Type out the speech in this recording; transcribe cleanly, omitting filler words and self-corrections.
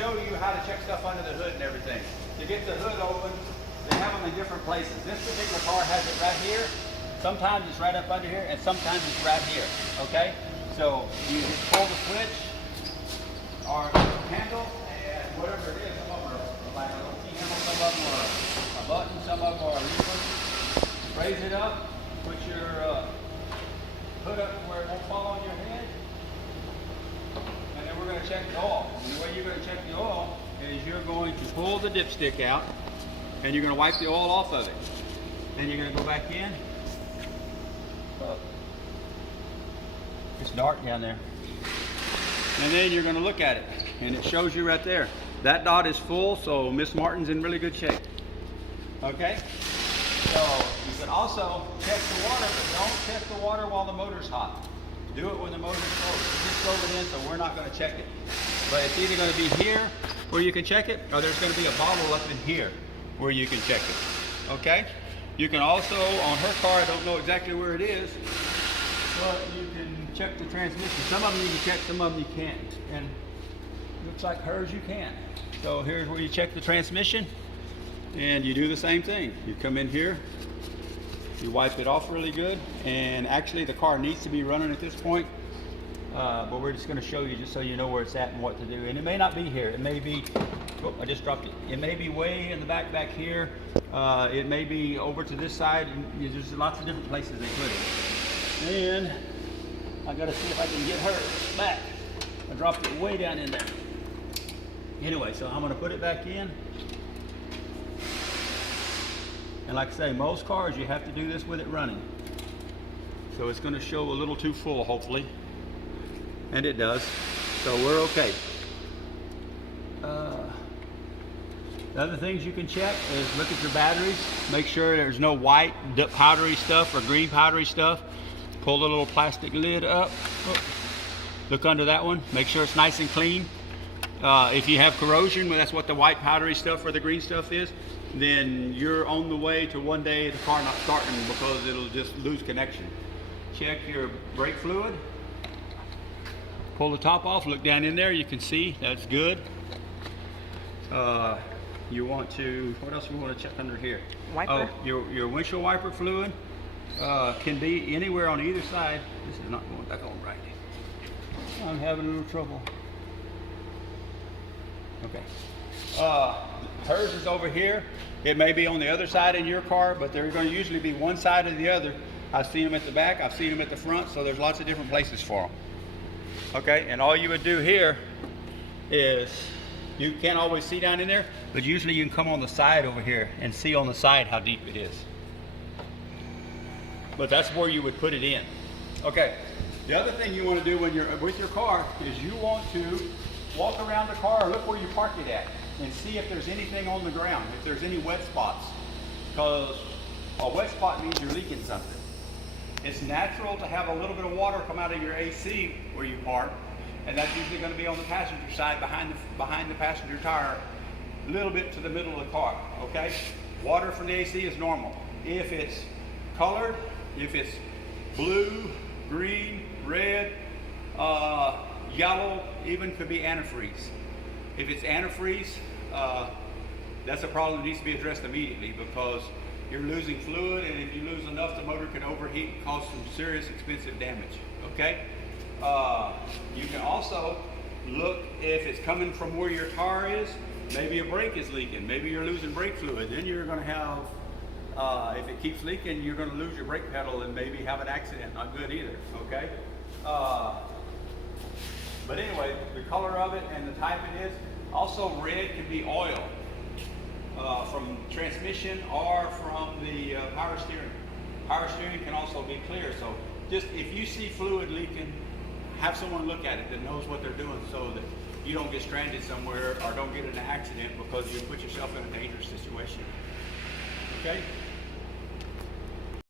show you how to check stuff under the hood and everything. To get the hood open, they have them in different places. This particular car has it right here. Sometimes it's right up under here, and sometimes it's right here, okay? So you just pull the switch or handle, and whatever it is, some of them are like a little key handle, some of them are a button, some of them are a lever. Raise it up, put your hood up where it won't fall on your head, and then we're going to check the oil. And the way you're going to check the oil is you're going to pull the dipstick out, and you're going to wipe the oil off of it. Then you're going to go back in. It's dark down there. And then you're going to look at it, and it shows you right there. That dot is full, so Miss Martin's in really good shape. Okay? So you can also check the water, but don't check the water while the motor's hot. Do it when the motor's cold. Just drove it in, so we're not going to check it. But it's either going to be here where you can check it, or there's going to be a bottle up in here where you can check it. Okay? You can also, on her car, I don't know exactly where it is, but you can check the transmission. Some of them you can check, some of them you can't. And it looks like hers you can. So here's where you check the transmission, and you do the same thing. You come in here, you wipe it off really good, and actually the car needs to be running at this point, but we're just going to show you just so you know where it's at and what to do. And it may not be here. It may be, oh, I just dropped it. It may be way in the back here. It may be over to this side. And there's lots of different places they put it. And I got to see if I can get her back. I dropped it way down in there. Anyway, so I'm going to put it back in. And like I say, most cars you have to do this with it running. So it's going to show a little too full, hopefully. And it does. So we're okay. The other things you can check is look at your batteries. Make sure there's no white powdery stuff or green powdery stuff. Pull the little plastic lid up. Look under that one. Make sure it's nice and clean. If you have corrosion, well, that's what the white powdery stuff or the green stuff is, then you're on the way to one day the car not starting because it'll just lose connection. Check your brake fluid. Pull the top off, look down in there, you can see that's good. You want to, what else we want to check under here? Wiper. Oh, your windshield wiper fluid can be anywhere on either side. This is not going back on right. I'm having a little trouble. Okay. Hers is over here. It may be on the other side in your car, but they're going to usually be one side or the other. I've seen them at the back, I've seen them at the front, so there's lots of different places for them. Okay, and all you would do here is, you can't always see down in there, but usually you can come on the side over here and see on the side how deep it is. But that's where you would put it in. Okay, the other thing you want to do when you're with your car is you want to walk around the car, or look where you park it at, and see if there's anything on the ground, if there's any wet spots. Because a wet spot means you're leaking something. It's natural to have a little bit of water come out of your AC where you park, and that's usually going to be on the passenger side behind the passenger tire, a little bit to the middle of the car, okay? Water from the AC is normal. If it's colored, if it's blue, green, red, yellow, even could be antifreeze. If it's antifreeze, that's a problem that needs to be addressed immediately because you're losing fluid, and if you lose enough, the motor can overheat and cause some serious expensive damage, okay? You can also look if it's coming from where your tire is. Maybe a brake is leaking. Maybe you're losing brake fluid. Then you're going to have, if it keeps leaking, you're going to lose your brake pedal and maybe have an accident. Not good either, okay? But anyway, the color of it and the type it is. Also, red can be oil from transmission or from the power steering. Power steering can also be clear. So just if you see fluid leaking, have someone look at it that knows what they're doing so that you don't get stranded somewhere or don't get in an accident because you put yourself in a dangerous situation. Okay?